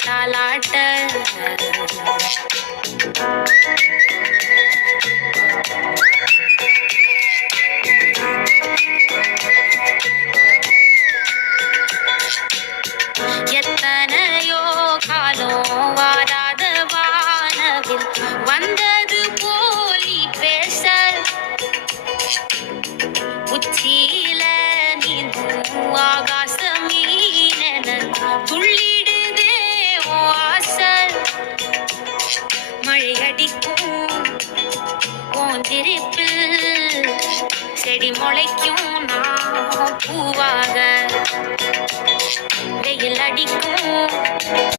தாலாட்ட எத்தனையோ காலம் வாராத வானவில் வந்தது போலி பேச உச்சியில நீந்தும் ஆகாச மீனென துள்ளிடுதே ஓ ஆசை மழை அடிக்கும் ஓந்திருப்பில் செடி முளைக்கும் நான் பூவாக வெயில் அடிக்கும்